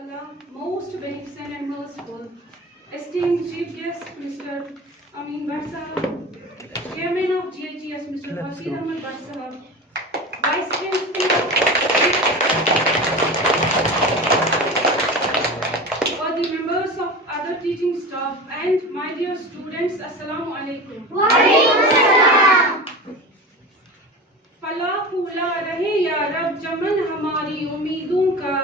Allah, most beneficent and merciful, esteemed Chief Guest, Mr. Amin Bhatt Sahab, Chairman of GHES, Mr. Rashid Ahmed Bhatt Sahab, Vice Principal, all the members of other teaching staff, and my dear students, Assalamu alaikum. फला फूला रहे या रब चमन हमारी उम्मीदों का,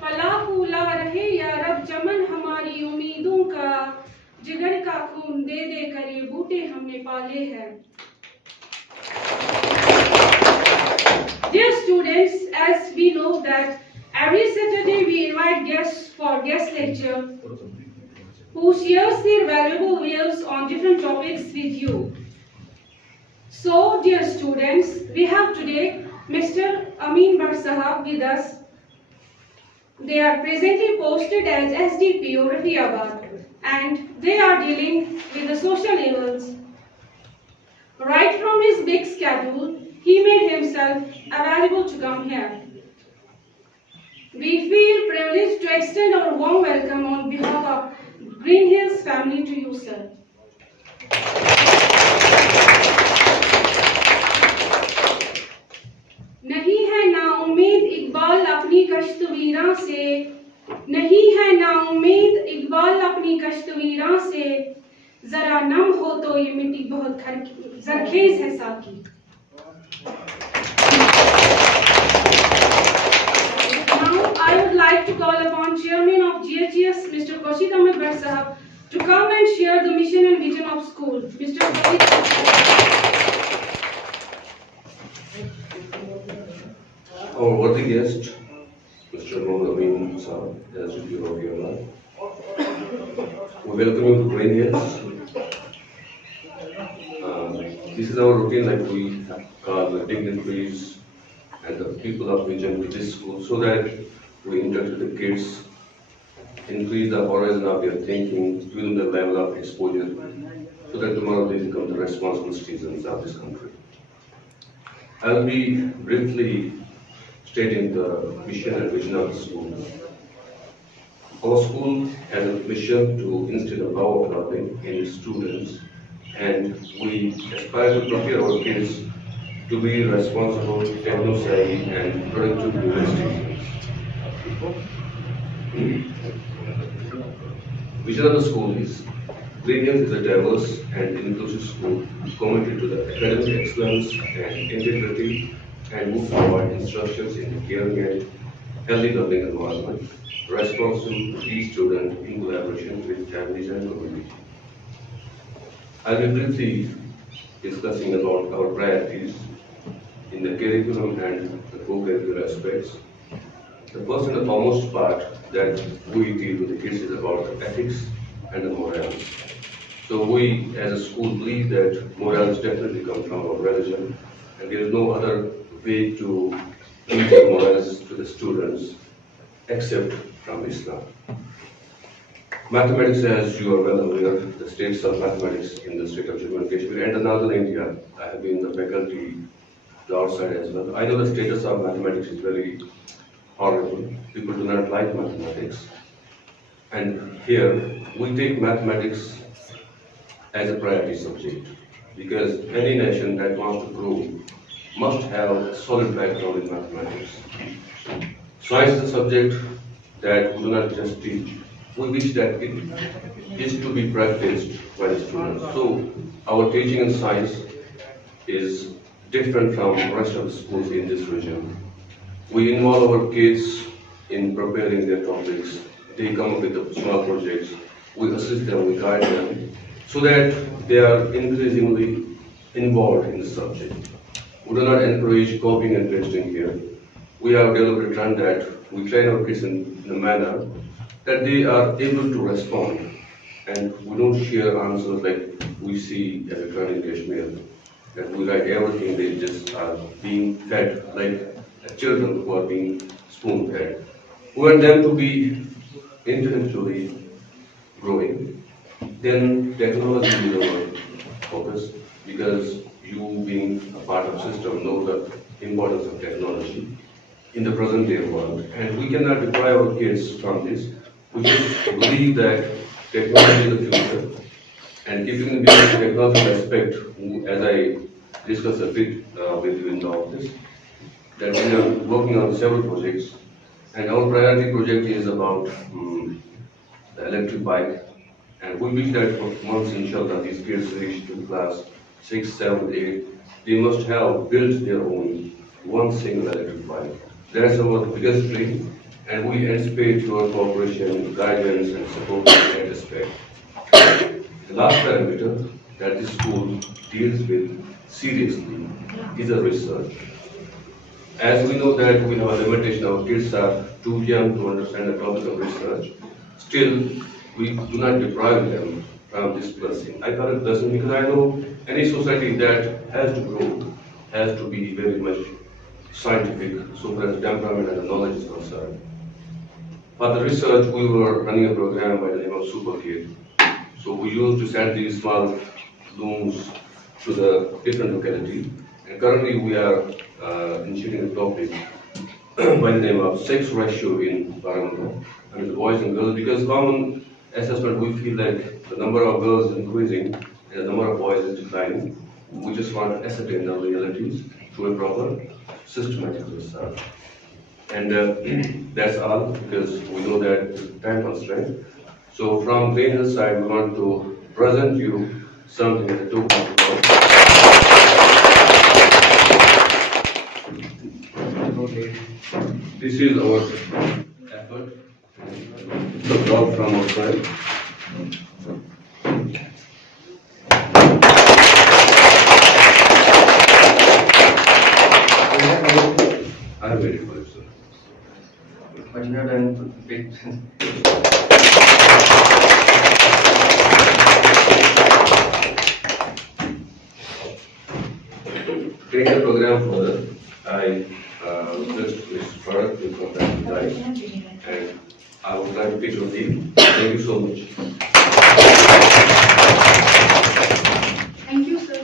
फला फूला रहे या रब चमन हमारी उम्मीदों का, जिगर का खून दे दे कर ये बूटे हमने पाले हैं. Dear students, as we know that every Saturday we invite guests for guest lecture who shares their valuable views on different topics with you. So, dear students, we have today Mr. Amin Bhatt Sahab with us. They are presently posted as SDPO Rafiabad and they are dealing with the social evils. Right from his big schedule, he made himself available to come here. We feel privileged to extend our warm welcome on behalf of Green Hills family to you, sir. नहीं है ना उम्मीद इकबाल अपनी कश्तवीरां से, नहीं है ना उम्मीद इकबाल अपनी कश्तवीरां से, जरा नम हो तो ये मिट्टी बहुत जरखेज है साकी. Now I would like to call upon Chairman of GHES, Mr. Rashid Ahmed Bhatt Sahab, to come and share the mission and vision of school. Mr. Rashid. Our worthy guest, Mr. Amin Sahab, as you of your life. We welcome you to Green Hills. This is our routine, like we call the dignitaries and the people of region to this school, so that we interact with the kids, increase the horizon of their thinking, give them the level of exposure, so that tomorrow they become the responsible citizens of this country. I'll be briefly stating the mission and vision of the school. Our school has a mission to instill a love of learning in its students, and we aspire to prepare our kids to be responsible, techno-savvy, and productive citizens. Vision of the school is Green Hills is a diverse and inclusive school committed to the academic excellence and integrity, and move forward instructions in caring and healthy learning environment, responsive to each student in collaboration with families and community. I will be briefly discussing about our priorities in the curriculum and the co-curricular aspects. The first and the foremost part that we deal with the kids is about the ethics and the morals. So we as a school believe that morals definitely come from our religion, and there is no other way to teach the morals to the students except from Islam. Mathematics, as you are well aware, the states of mathematics in the state of Jammu and Kashmir and the northern India. I have been the faculty the outside as well. I know the status of mathematics is very horrible. People do not like mathematics. And here, we take mathematics as a priority subject, because any nation that wants to grow must have a solid background in mathematics. Science is a subject that we do not just teach. We wish that it is to be practiced by the students. So our teaching in science is different from the rest of the schools in this region. We involve our kids in preparing their topics. They come up with the small projects. We assist them, we guide them, so that they are increasingly involved in the subject. We do not encourage copying and pasting here. We have deliberately done that. We train our kids in a manner that they are able to respond, and we don't share answers like we see as a trend in Kashmir, that we write everything, they just are being fed like children who are being spoon-fed. We want them to be intellectually growing. Then technology is our focus, because you being a part of system know the importance of technology. in the present day world, and we cannot deprive our kids from this. We just believe that technology is the future, and keeping in view the technology aspect, as I discussed a bit with you in the office, that we are working on several projects, and our priority project is about the electric bike, and we wish that once inshallah these kids reach to class 6, 7, 8, they must have built their own one single electric bike. That's our biggest dream, and we anticipate your cooperation, guidance, and support in that aspect. The last parameter that this school deals with seriously is a research. As we know that we have a limitation, our kids are too young to understand the topic of research, still we do not deprive them from this blessing. I call it blessing because I know any society that has to grow has to be very much scientific, so far as temperament and knowledge is concerned. For the research, we were running a program by the name of Super Kid. So we used to send these small looms to the different localities. And currently we are initiating a topic by the name of sex ratio in Baramulla, I mean the boys and girls, because common assessment we feel like the number of girls is increasing and the number of boys is declining. We just want to ascertain the realities through a proper systematic research. And that's all, because we know that time constraint. So from Green Hill side, we want to present you something at the token of this is our effort, the job from our side. I am ready for it, sir. But you have done big. Take the program further. I just this product will come back to life, and I would like to pitch on you. Thank you so much. Thank you, sir.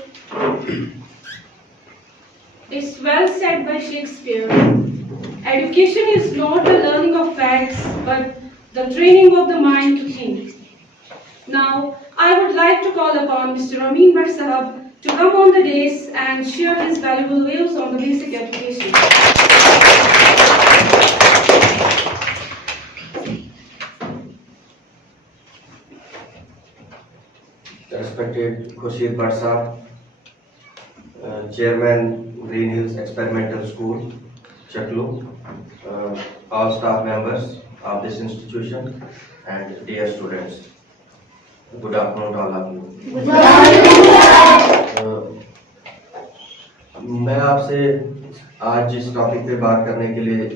It's well said by Shakespeare. Education is not the learning of facts, but the training of the mind to think. Now, I would like to call upon Mr. Amin Bhatt Sahab to come on the dais and share his valuable views on the basic education. Respected Khurshid Bhatt Sahab, Chairman Green Hills Experimental School, Chaklu, all staff members of this institution, and dear students. Good afternoon to all of you. मैं आपसे आज जिस topic पे बात करने के लिए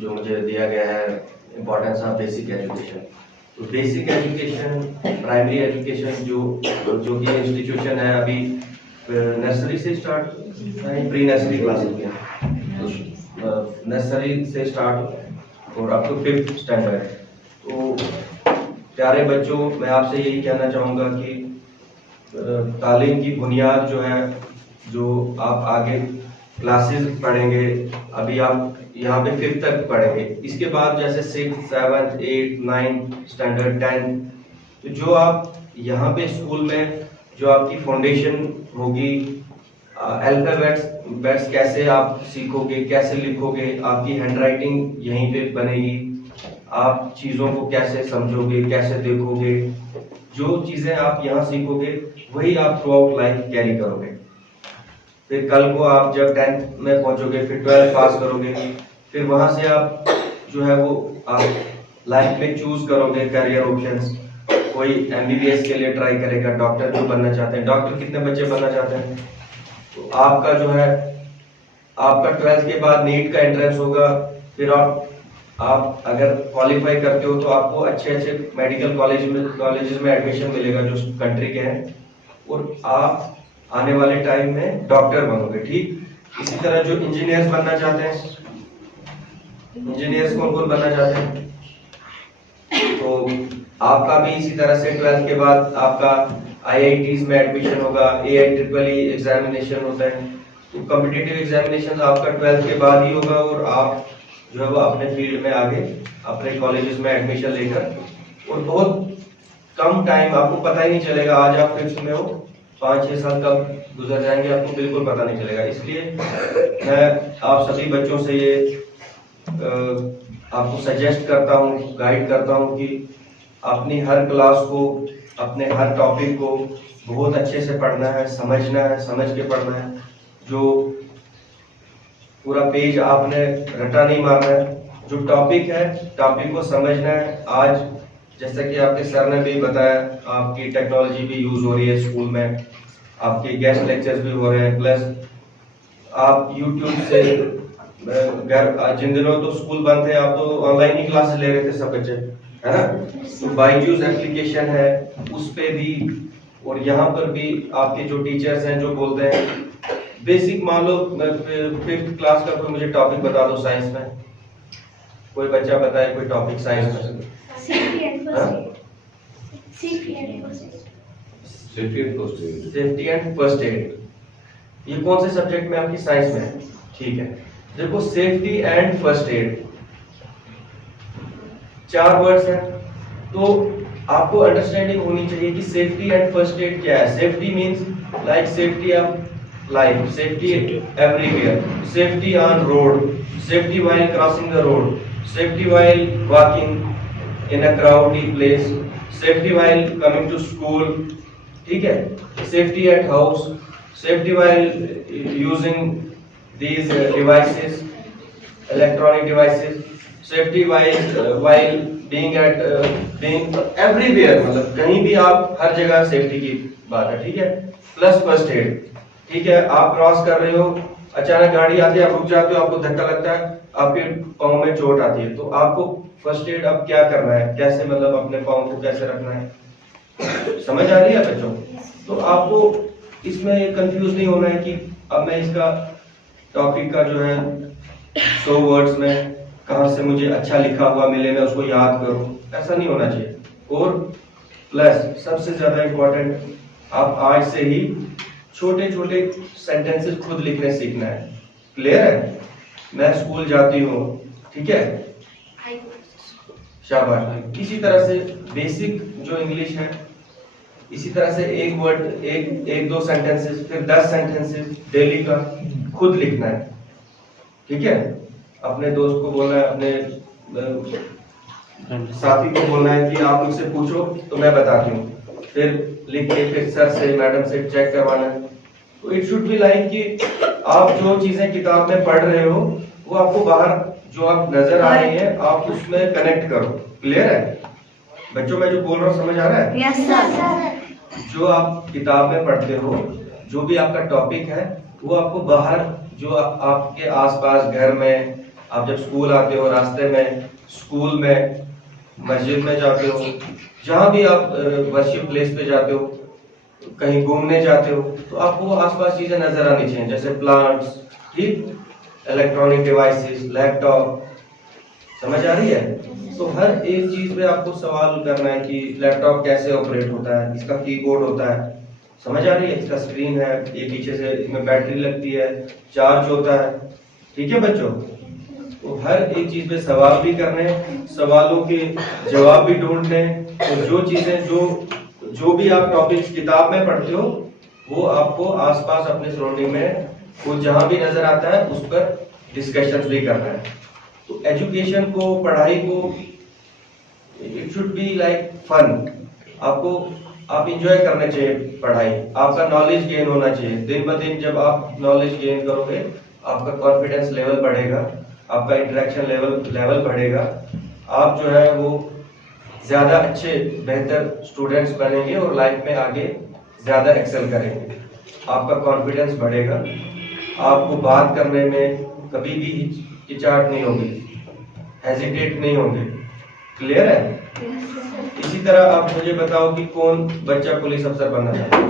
जो मुझे दिया गया है, इम्पोर्टेंस ऑफ बेसिक एजुकेशन। तो बेसिक एजुकेशन, प्राइमरी एजुकेशन जो कि इंस्टीट्यूशन है अभी नर्सरी से स्टार्ट, प्री नर्सरी क्लासेस में, नर्सरी से स्टार्ट और अप टू 5th स्टैंडर्ड। तो प्यारे बच्चों, मैं आपसे यही कहना चाहूँगा कि तालीम की बुनियाद जो है, जो आप आगे क्लासेस पढ़ेंगे, अभी आप यहाँ पे 5th तक पढ़ेंगे, इसके बाद जैसे 6th, 7th, 8th, 9th standard, 10th, तो जो आप यहाँ पे स्कूल में जो आपकी फाउंडेशन होगी, अल्फाबेट्स कैसे आप सीखोगे, कैसे लिखोगे, आपकी हैंडराइटिंग यहीं पे बनेगी, आप चीज़ों को कैसे समझोगे, कैसे देखोगे, जो चीज़ें आप यहाँ सीखोगे वही आप थ्रू आउट लाइफ कैरी करोगे। फिर कल को आप जब 10th में पहुंचोगे, फिर 12th पास करोगे, फिर वहां से आप जो है वो आप लाइफ में चूज करोगे करियर ऑप्शंस। कोई एमबीबीएस के लिए ट्राई करेगा, डॉक्टर जो बनना चाहते हैं, डॉक्टर कितने बच्चे बनना चाहते हैं, तो आपका जो है आपका 12th के बाद नीट का एंट्रेंस होगा, फिर आप अगर क्वालिफाई करते हो तो आपको अच्छे मेडिकल कॉलेजेस में एडमिशन मिलेगा जो कंट्री के हैं, और आप आने वाले टाइम में डॉक्टर बनोगे। ठीक इसी तरह जो इंजीनियर्स बनना चाहते हैं, इंजीनियर्स कौन कौन बनना चाहते हैं, तो आपका भी इसी तरह से 12th के बाद आपका IITs में एडमिशन होगा, AIEEE एग्जामिनेशन होता है, तो कॉम्पिटिटिव एग्जामिनेशन आपका 12th के बाद ही होगा और आप जो है वो अपने फील्ड में आगे अपने कॉलेजेस में एडमिशन लेकर, और बहुत कम टाइम, आपको पता ही नहीं चलेगा आज आप 5th में हो, 5-6 साल कब गुजर जाएंगे आपको बिल्कुल पता नहीं चलेगा। इसलिए मैं आप सभी बच्चों से ये आपको सजेस्ट करता हूँ, गाइड करता हूँ कि अपनी हर क्लास को, अपने हर टॉपिक को बहुत अच्छे से पढ़ना है, समझ के पढ़ना है। जो पूरा पेज आपने रटा नहीं मारना है, जो टॉपिक है टॉपिक को समझना है। आज जैसा कि आपके सर ने भी बताया, आपकी टेक्नोलॉजी भी यूज हो रही है स्कूल में, आपके गेस्ट लेक्चर्स भी हो रहे हैं, प्लस आप यूट्यूब से घर, जिन दिनों तो स्कूल बंद थे आप तो ऑनलाइन ही क्लासेस ले रहे थे सब बच्चे, है ना। तो बायजूस एप्लीकेशन है उस पे भी, और यहाँ पर भी आपके जो टीचर्स हैं जो बोलते हैं बेसिक, मान लो 5th क्लास का कोई मुझे टॉपिक बता दो साइंस में, कोई बच्चा बताए कोई टॉपिक साइंस में। सेफ्टी एंड फर्स्ट एड, ये कौन से सब्जेक्ट में आपकी साइंस में है? ठीक है, देखो safety and first aid 4 words हैं, तो आपको अंडरस्टैंडिंग होनी चाहिए कि सेफ्टी एंड फर्स्ट एड क्या है। Safety means like safety of life, safety everywhere, safety on road, safety while crossing the road, safety while walking in a crowdy place, safety while coming to school, ठीक है, safety at house, safety while using these devices, electronic devices, safety while being at being everywhere, मतलब कहीं भी आप, हर जगह safety की बात है, ठीक है। प्लस फर्स्ट एड, ठीक है, आप क्रॉस कर रहे हो, अचानक गाड़ी आती है, आप रुक जाते हो, आपको धक्का लगता है, आपके पाँव में चोट आती है, तो आपको फर्स्ट एड अब क्या करना है, कैसे मतलब अपने पाँव को कैसे रखना है, समझ आ रही है बच्चों? तो आपको इसमें कंफ्यूज नहीं होना है कि अब मैं इसका टॉपिक का जो है 100 वर्ड्स में कहां से मुझे अच्छा लिखा हुआ मिले मैं उसको याद करूं, ऐसा नहीं होना चाहिए। और प्लस सबसे ज्यादा इंपॉर्टेंट, आप आज से ही छोटे छोटे सेंटेंसेस खुद लिखने सीखना है। क्लियर है? मैं स्कूल जाती हूँ, ठीक है, शाबाश। इसी तरह से बेसिक जो इंग्लिश है, इसी तरह से एक वर्ड, एक 2 सेंटेंसेस, फिर 10 सेंटेंसेस डेली का खुद लिखना है, ठीक है। अपने दोस्त को बोलना है, अपने साथी को बोलना है कि आप मुझसे पूछो तो मैं बताती हूँ, फिर लिख के फिर सर से मैडम से चेक करवाना है। तो इट शुड बी लाइक कि आप जो चीजें किताब में पढ़ रहे हो वो आपको बाहर जो आप नजर आ रही है आप उसमें कनेक्ट करो। क्लियर है बच्चों? मैं जो बोल रहा हूँ समझ आ रहा है? Yes sir. जो आप किताब में पढ़ते हो, जो भी आपका टॉपिक है, वो आपको बाहर जो आपके आसपास घर में, आप जब स्कूल आते हो, रास्ते में, स्कूल में, मस्जिद में जाते हो, जहां भी आप वर्शिप प्लेस पे जाते हो, कहीं घूमने जाते हो, तो आपको आसपास चीजें नजर आनी चाहिए, जैसे प्लांट्स, ठीक, इलेक्ट्रॉनिक डिवाइसेस, लैपटॉप, समझ आ रही है? तो हर एक चीज पे आपको सवाल करना है कि लैपटॉप कैसे ऑपरेट होता है, इसका कीबोर्ड होता है, समझ आ रही है, इसका स्क्रीन है, ये पीछे से इसमें बैटरी लगती है, चार्ज होता है, ठीक है बच्चों? तो हर एक चीज पे सवाल भी करने, सवालों के जवाब भी ढूंढने, तो जो चीजें जो भी आप टॉपिक्स किताब में पढ़ते हो वो आपको आसपास अपने सराउंडिंग में वो जहां भी नजर आता है उस पर डिस्कशन भी करना है। तो एजुकेशन को, पढ़ाई को, it should be like fun, आपको आप इंजॉय करने चाहिए पढ़ाई, आपका नॉलेज गेन होना चाहिए। दिन ब दिन जब आप नॉलेज गेन करोगे आपका कॉन्फिडेंस लेवल बढ़ेगा, आपका इंटरेक्शन लेवल बढ़ेगा, आप जो है वो ज्यादा अच्छे बेहतर स्टूडेंट्स बनेंगे और लाइफ में आगे ज्यादा एक्सेल करेंगे, आपका कॉन्फिडेंस बढ़ेगा, आपको बात करने में कभी भी हिचकिचाहट नहीं होगी, हेजिटेट नहीं होंगे। क्लियर है? इसी तरह आप मुझे बताओ कि कौन बच्चा पुलिस अफसर बनना चाहता है?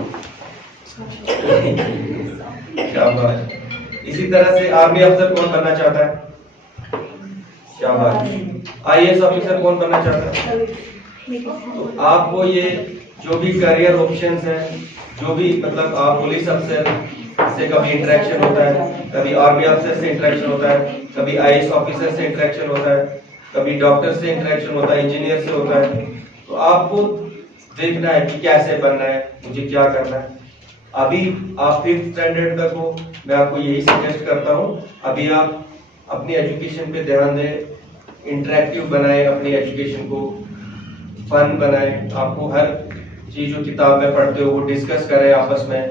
शाबाश। इसी तरह से आर्मी अफसर कौन बनना चाहता है? शाबाश। IAS ऑफिसर कौन बनना चाहता है? तो आपको ये जो भी करियर ऑप्शंस हैं, जो भी मतलब आप पुलिस अफसर, से कभी इंटरेक्शन होता है, कभी आर्मी ऑफिसर से इंटरेक्शन होता है, कभी आईएएस ऑफिसर से इंटरेक्शन होता है, कभी डॉक्टर से इंटरेक्शन होता है, इंजीनियर से होता है। तो आपको देखना है कि कैसे बनना है, मुझे क्या करना है। अभी आप 5th स्टैंडर्ड तक हो, मैं आपको यही सजेस्ट करता हूँ, अभी आप अपनी एजुकेशन पे ध्यान दें, इंटरेक्टिव बनाए अपनी एजुकेशन को, फन बनाए। आपको हर चीज जो किताब में पढ़ते हो वो डिस्कस करें आपस में,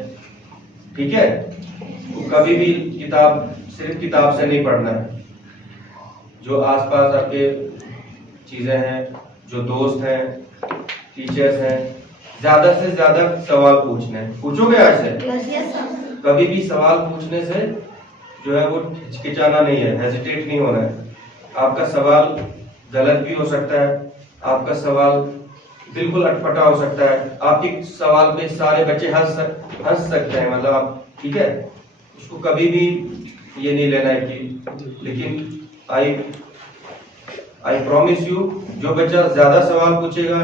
ठीक है। तो कभी भी किताब सिर्फ किताब से नहीं पढ़ना है। जो आसपास आपके चीजें हैं, जो दोस्त हैं, टीचर्स हैं, ज्यादा से ज्यादा सवाल पूछने हैं। पूछोगे आज से? कभी भी सवाल पूछने से जो है वो हिचकिचाना नहीं है, हेजिटेट नहीं होना है। आपका सवाल गलत भी हो सकता है, आपका सवाल बिल्कुल अटपटा हो सकता है, आपके सवाल पे सारे बच्चे हंस सकते हैं, मतलब आप, ठीक है। उसको कभी भी ये नहीं लेना है कि, लेकिन आई प्रॉमिस यू, जो बच्चा ज्यादा सवाल पूछेगा,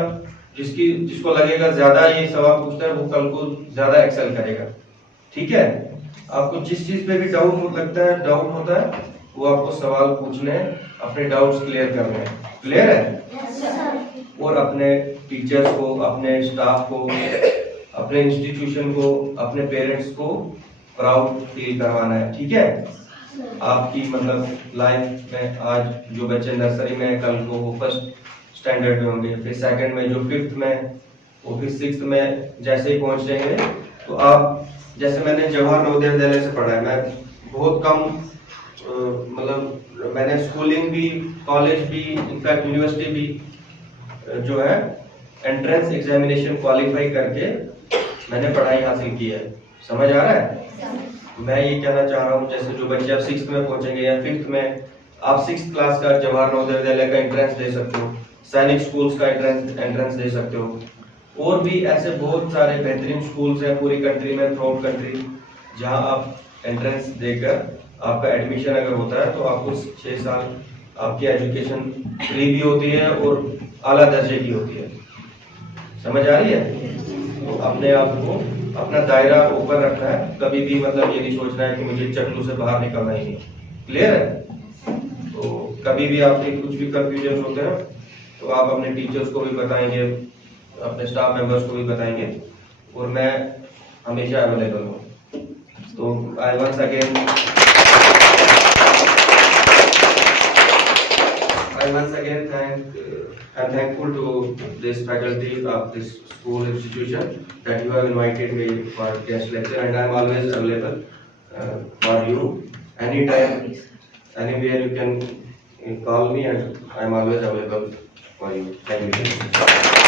जिसको लगेगा ज्यादा ये सवाल पूछता है, वो कल को ज्यादा एक्सेल करेगा, ठीक है। आपको जिस चीज पे भी डाउट होता है, वो आपको सवाल पूछने हैं, अपने डाउट्स क्लियर करने हैं। क्लियर है? और अपने टीचर्स को, अपने स्टाफ को, अपने इंस्टीट्यूशन को, अपने पेरेंट्स को प्राउड फील करवाना है, ठीक है। आपकी मतलब लाइफ में आज जो बच्चे नर्सरी में, कल को वो 1st स्टैंडर्ड में होंगे, फिर 2nd में, जो 5th में, वो फिर 6th में जैसे ही पहुंच जाएंगे। तो आप, जैसे मैंने जवाहर नवोदय विद्यालय से पढ़ा है, मैं बहुत कम मतलब मैंने स्कूलिंग भी, कॉलेज भी, इनफैक्ट यूनिवर्सिटी भी जो है एंट्रेंस एग्जामिनेशन क्वालिफाई करके मैंने पढ़ाई हासिल की है। समझ आ रहा है? मैं ये कहना चाह रहा हूँ, जैसे जो बच्चे आप 6th में पहुंचेंगे या 5th में, आप 6th क्लास का जवाहर नवोदय विद्यालय का एंट्रेंस दे सकते हो, सैनिक स्कूल्स का एंट्रेंस दे सकते हो, और भी ऐसे बहुत सारे बेहतरीन स्कूल्स हैं पूरी कंट्री में, थ्रू आउट कंट्री, जहां आप एंट्रेंस देकर आपका एडमिशन अगर होता है तो आपको 6 साल आपकी एजुकेशन फ्री भी होती है और आला दर्जे की होती है। समझ आ रही है? तो अपने आप को, अपना दायरा ऊपर रखना है, कभी भी मतलब ये नहीं सोचना है कि मुझे चक्लू से बाहर निकलना ही नहीं। क्लियर है? तो कभी भी आपके कुछ भी कंफ्यूजन होते हैं तो आप अपने टीचर्स को भी बताएंगे, अपने स्टाफ मेंबर्स को भी बताएंगे, और मैं हमेशा अवेलेबल हूँ। तो I once again I'm thankful to this faculty of this school institution that you have invited me for guest lecture, and I'm always available for you anytime, anywhere you can call me, and I'm always available for you. Thank you.